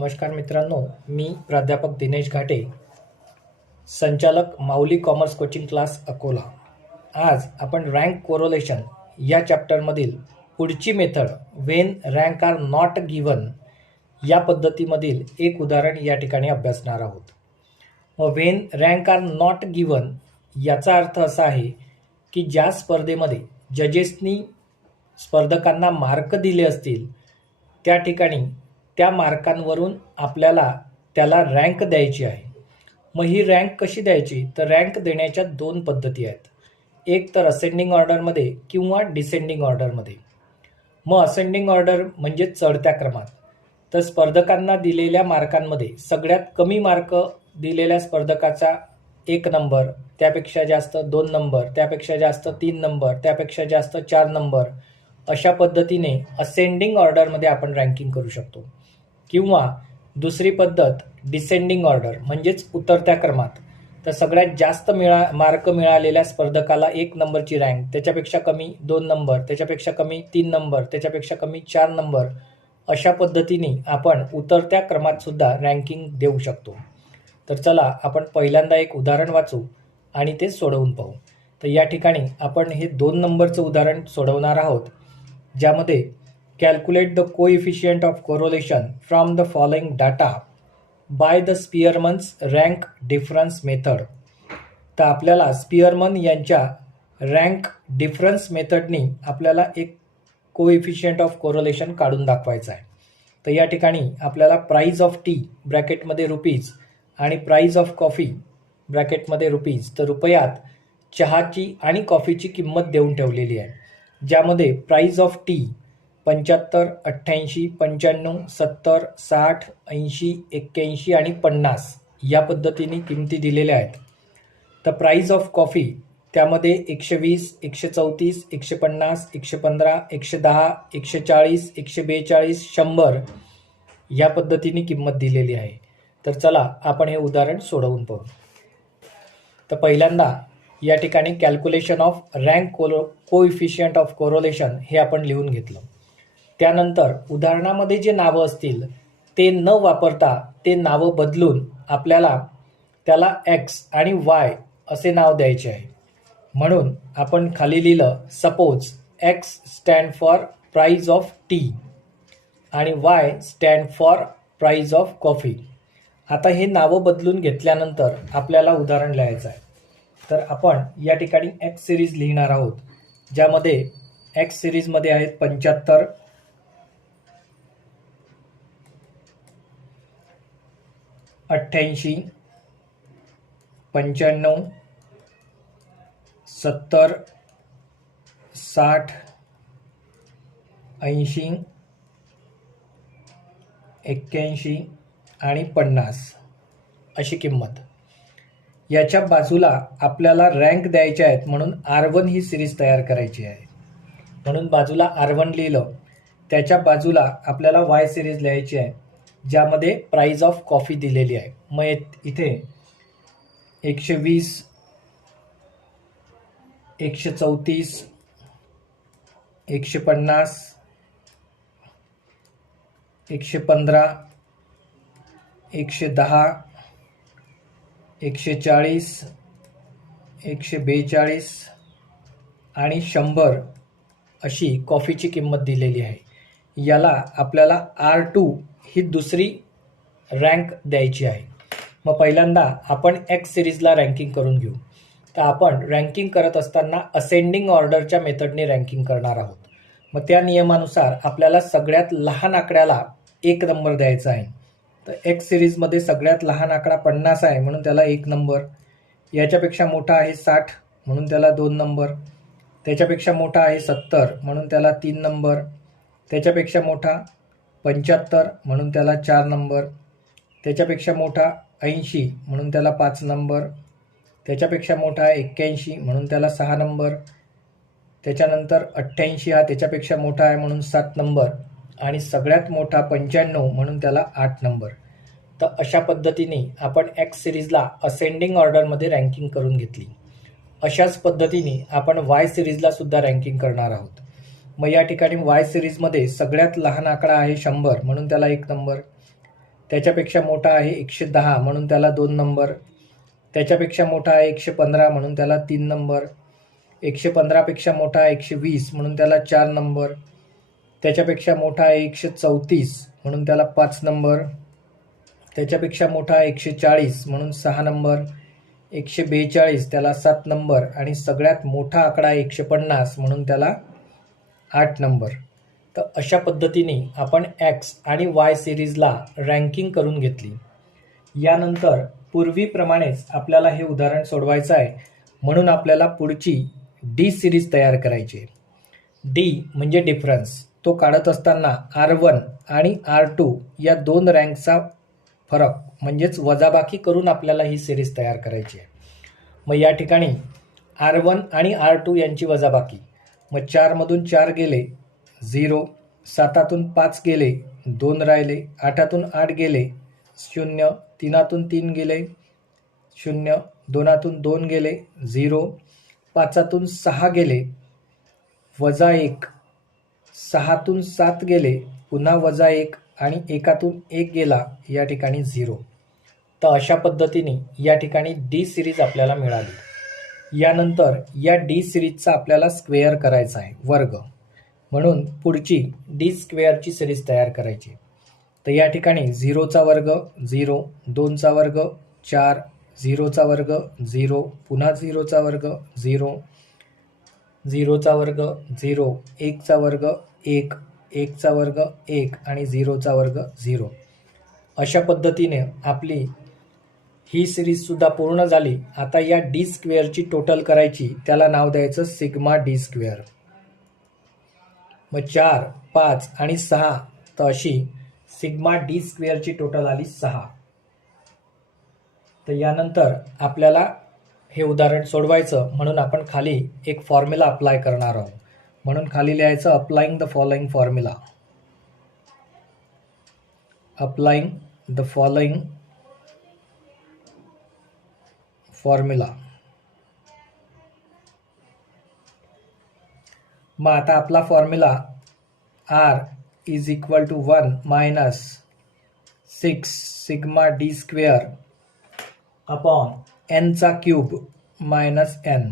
नमस्कार मित्रांनो, मी प्राध्यापक दिनेश घाटे, संचालक Mauli commerce coaching class Akola. आज आपण रँक कोरोलेशन या चॅप्टरमधील पुढची method when rank are not given या पद्धतीमधील एक उदाहरण या ठिकाणी अभ्यासणार आहोत. मग when rank are not given याचा अर्थ असा आहे की ज्या स्पर्धेमध्ये जजेसनी स्पर्धकांना मार्क दिले असतील त्या ठिकाणी त्या मार्कांवरून आपल्याला त्याला रँक द्यायची आहे. मग ही रँक कशी द्यायची? तर रँक देण्याच्या दोन पद्धती आहेत. एक तर असेंडिंग ऑर्डरमध्ये किंवा डिसेंडिंग ऑर्डरमध्ये. मग असेंडिंग ऑर्डर म्हणजे चढत्या क्रमात. तर स्पर्धकांना दिलेल्या मार्कांमध्ये सगळ्यात कमी मार्क दिलेल्या स्पर्धकाचा 1 नंबर, त्यापेक्षा जास्त 2 नंबर, त्यापेक्षा जास्त 3 नंबर, त्यापेक्षा जास्त 4 नंबर, अशा पद्धतीने असेंडिंग ऑर्डरमध्ये आपण रँकिंग करू शकतो. किंवा दुसरी पद्धत डिसेंडिंग ऑर्डर म्हणजेच उतरत्या क्रमात. तर सगळ्यात जास्त मार्क मिळालेल्या स्पर्धकाला 1 नंबरची रँक, त्याच्यापेक्षा कमी 2 नंबर, त्याच्यापेक्षा कमी 3 नंबर, त्याच्यापेक्षा कमी 4 नंबर, अशा पद्धतीने आपण उतरत्या क्रमात सुद्धा रँकिंग देऊ शकतो. तर चला आपण पहिल्यांदा एक उदाहरण वाचू आणि ते सोडवून पाहू. तर या ठिकाणी आपण हे 2 नंबरचं उदाहरण सोडवणार आहोत, ज्यामध्ये calculate the coefficient of correlation from the following data by the Spearman's rank difference method. तर आपल्याला स्पियरमन यांच्या रँक डिफरन्स मेथडनी आपल्याला एक कोइफिशियंट ऑफ कोरोलेशन काढून दाखवायचं आहे. तर या ठिकाणी आपल्याला प्राइस ऑफ टी ब्रॅकेटमध्ये रुपीज आणि प्राइस ऑफ कॉफी ब्रॅकेटमध्ये रुपीज, तर रुपयात चहाची आणि कॉफीची किंमत देऊन ठेवलेली आहे, ज्यामध्ये प्राइस ऑफ टी 75, 88, 95, 70, 60, 80, 81 आणि 50 या पद्धतीने किमती दिलेल्या आहेत. तर प्राइस ऑफ कॉफी त्यामध्ये 120, 134, 150, 115, 110, 140, 142, 100 या पद्धतीने किंमत दिलेली आहे. तर चला आपण हे उदाहरण सोडवून पाहू. तर पहिल्यांदा या ठिकाणी calculation of rank coefficient of correlation हे आपण लिहून घेतलं. त्यानंतर उदाहरणामध्ये जे नावं असतील ते न वापरता ते नावं बदलून आपल्याला त्याला एक्स आणि वाय असे नाव द्यायचे आहे. म्हणून आपण खाली लिहिलं, suppose X stand for price of tea आणि Y stand for price of coffee. आता हे नावं बदलून घेतल्यानंतर आपल्याला उदाहरण लिहायचं आहे. तर आपण या ठिकाणी एक्स सिरीज लिहिणार आहोत, ज्यामध्ये एक्स सिरीजमध्ये आहेत 75, 88, 95, 70, 60, 80, 81 आणि 50 अशी किंमत. याच्या बाजूला आपल्याला रँक द्यायचे आहेत, म्हणून R1 ही सिरीज तयार करायची आहे. म्हणून बाजूला R1 लिहिलं. त्याच्या बाजूला आपल्याला वाय सिरीज लिहायची आहे, ज्यामध्ये प्राइस ऑफ कॉफी दिलेली आहे. मग इथे 120, 134, 150, 115, 110, 140, 142 आणि 100 अशी कॉफीची किंमत दिलेली आहे. याला आपल्याला R2 ही दुसरी रँक द्यायची आहे. मग पहिल्यांदा आपण एक्स सिरीजला रँकिंग करून घेऊ. तर आपण रँकिंग करत असताना असेंडिंग ऑर्डरच्या मेथडने रँकिंग करणार आहोत. मग त्या नियमानुसार आपल्याला सगळ्यात लहान आकड्याला 1 नंबर द्यायचा आहे. तर एक्स सिरीजमध्ये सगळ्यात लहान आकडा 50 आहे, म्हणून त्याला 1 नंबर. याच्यापेक्षा मोठा आहे 60, म्हणून त्याला 2 नंबर. त्याच्यापेक्षा मोठा आहे 70, म्हणून त्याला 3 नंबर. त्याच्यापेक्षा मोठा 75, म्हणून त्याला 4 नंबर. त्याच्यापेक्षा मोठा 80, म्हणून त्याला 5 नंबर. त्याच्यापेक्षा मोठा 81, म्हणून त्याला 6 नंबर. त्याच्यानंतर 88 हा त्याच्यापेक्षा मोठा आहे, म्हणून 7 नंबर. आणि सगळ्यात मोठा 95, म्हणून त्याला 8 नंबर. तर अशा पद्धतीने आपण एक्स सिरीजला असेंडिंग ऑर्डरमध्ये रँकिंग करून घेतली. अशाच पद्धतीने आपण वाय सिरीजला सुद्धा रँकिंग करणार आहोत. मग या ठिकाणी वाय सिरीजमध्ये सगळ्यात लहान आकडा आहे 100, म्हणून त्याला 1 नंबर. त्याच्यापेक्षा मोठा आहे 110 म्हणून त्याला 2 नंबर. त्याच्यापेक्षा मोठा आहे 115 म्हणून त्याला 3 नंबर. 115 पेक्षा मोठा आहे 120 म्हणून त्याला 4 नंबर. त्याच्यापेक्षा मोठा आहे 134 म्हणून त्याला 5 नंबर. त्याच्यापेक्षा मोठा आहे 140 म्हणून 6 नंबर. 142 त्याला 7 नंबर आणि सगळ्यात मोठा आकडा आहे 150 म्हणून त्याला 8 नंबर. तर अशा पद्धतीने आपण एक्स आणि वाय सिरीजला रँकिंग करून घेतली. यानंतर पूर्वीप्रमाणेच आपल्याला हे उदाहरण सोडवायचं आहे, म्हणून आपल्याला पुढची डी सिरीज तयार करायची आहे. डी म्हणजे डिफरन्स. तो काढत असताना R1 आणि R2 या दोन रँकचा फरक म्हणजेच वजाबाकी करून आपल्याला ही सिरीज तयार करायची आहे. मग या ठिकाणी R1 आणि R2 यांची वजाबाकी. मग 4 मधून 4 गेले 0, 7 5 गेले 2 राहिले, 8 8 गेले 0, 3 3 गेले 0, 2 2 गेले 0, 5 6 गेले -1, 6 7 गेले पुन्हा -1 आणि 1 1 गेला या ठिकाणी 0. तर अशा पद्धतीने या ठिकाणी डी सिरीज आपल्याला मिळाली. यानंतर या डी सिरीजचा आपल्याला स्क्वेअर करायचा आहे, वर्ग. म्हणून पुढची डी स्क्वेअरची सिरीज तयार करायची. तर या ठिकाणी 0चा वर्ग 0, 2चा वर्ग 4, 0चा वर्ग 0, पुन्हा 0चा वर्ग 0, 0चा वर्ग 0, 1चा वर्ग 1, 1चा वर्ग 1 आणि 0चा वर्ग 0. अशा पद्धतीने आपली ही सिरीजसुद्धा पूर्ण झाली. आता या डी स्क्वेअरची टोटल करायची, त्याला नाव द्यायचं सिग्मा डी स्क्वेअर. मग 4, 5 आणि 6, तर अशी सिग्मा डी स्क्वेअरची टोटल आली 6. तर यानंतर आपल्याला हे उदाहरण सोडवायचं, म्हणून आपण खाली एक फॉर्म्युला अप्लाय करणार आहोत. म्हणून खाली लिहायचं applying the following formula. Applying the following formula. मग आता आपला formula R is equal to 1 minus 6 sigma D square upon एनचा क्यूब मायनस एन.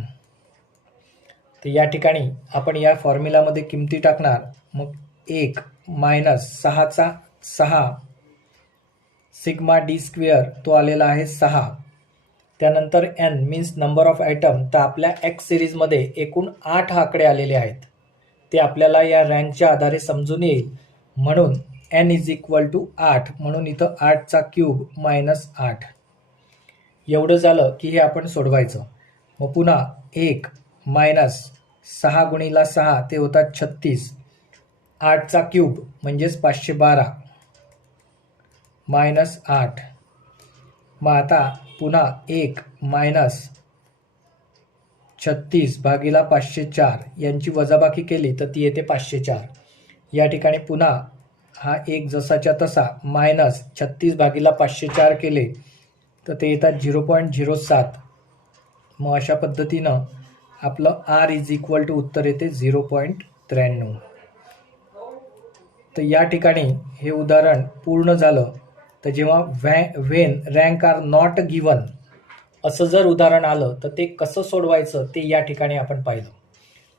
तर या ठिकाणी आपण या फॉर्म्युलामध्ये किमती टाकणार. मग 1 मायनस 6चा 6 सिग्मा डी स्क्वेअर तो आलेला आहे 6. त्यानंतर N means number of item. तर आपल्या एक्स सिरीजमध्ये एकूण 8 आकडे आलेले आहेत. ते आपल्याला या रँकच्या आधारे समजून येईल. म्हणून एन इज इक्वल टू 8. म्हणून इथं 8चा क्यूब मायनस 8. एवढं झालं की हे आपण सोडवायचं. मग पुन्हा 1 मायनस 6 गुणिला 6 ते होतात 36. 8चा क्यूब म्हणजेच 512 मायनस 8. मग आता पुन्हा 1 मायनस 36 भागिला 504 यांची वजाबाकी केली तर ती येते 504. या ठिकाणी पुन्हा हा 1 जसाच्या तसा मायनस 36 भागिला 504 केले तर ते येतात 0.07. मग अशा पद्धतीनं आपलं R इज इक्वल टू उत्तर येते 0.93. तर या ठिकाणी हे उदाहरण पूर्ण झालं. तर जेव्हा when rank are not given असं जर उदाहरण आलं तर ते कसं सोडवायचं ते या ठिकाणी आपण पाहिलं.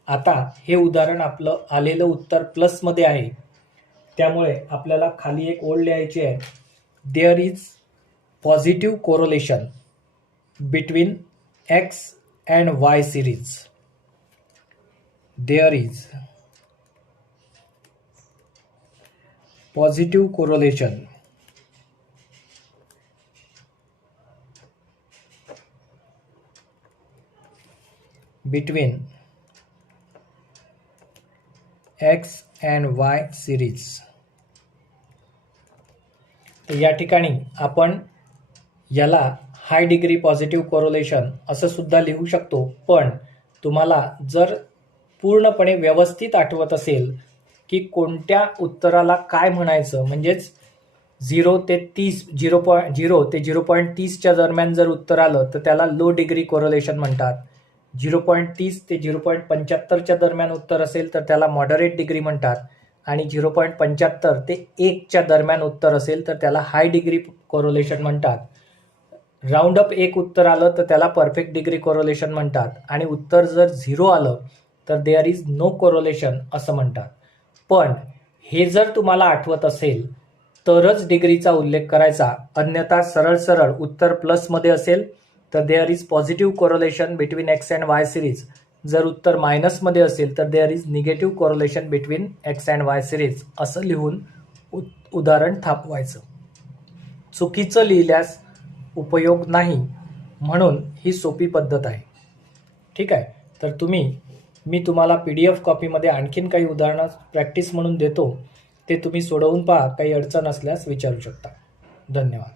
आता हे उदाहरण आपलं आलेलं उत्तर प्लसमध्ये आहे, त्यामुळे आपल्याला खाली एक ओळ लिहायची आहे. There is positive correlation between x and y series. There is positive correlation between x and y series. तर या ठिकाणी आपण याला हाय डिग्री पॉझिटिव्ह कोरोलेशन असं सुद्धा लिहू शकतो. पण तुम्हाला जर पूर्णपणे व्यवस्थित आठवत असेल की कोणत्या उत्तराला काय म्हणायचं, म्हणजेच 0 ते 30 0 ते 0.30च्या दरम्यान जर उत्तर आलं तर त्याला लो डिग्री कोरोलेशन म्हणतात. 0.30 ते 0.75च्या दरम्यान उत्तर असेल तर त्याला मॉडरेट डिग्री म्हणतात. आणि 0.75 ते 1च्या दरम्यान उत्तर असेल तर त्याला हाय डिग्री कोरोलेशन म्हणतात. राऊंड अप 1 उत्तर आलं तर त्याला परफेक्ट डिग्री कोरोलेशन म्हणतात आणि उत्तर जर 0 आलं तर देअर इज नो कोरोलेशन असं म्हणतात. पण हे जर तुम्हाला आठवत असेल तरच डिग्रीचा उल्लेख करायचा, अन्यथा सरळ सरळ उत्तर प्लसमध्ये असेल तर there is positive correlation between x and y series, जर उत्तर मायनसमध्ये असेल तर there is negative correlation between x and y series असं लिहून उदाहरण थापवायचं. चुकीचं लिहिल्यास उपयोग नाही, म्हणून ही सोपी पद्धत आहे. ठीक आहे, तर मी तुम्हाला PDF कॉपीमध्ये आणखीन काही उदाहरणं प्रॅक्टिस म्हणून देतो, ते तुम्ही सोडवून पहा. काही अडचण असल्यास विचारू शकता. धन्यवाद.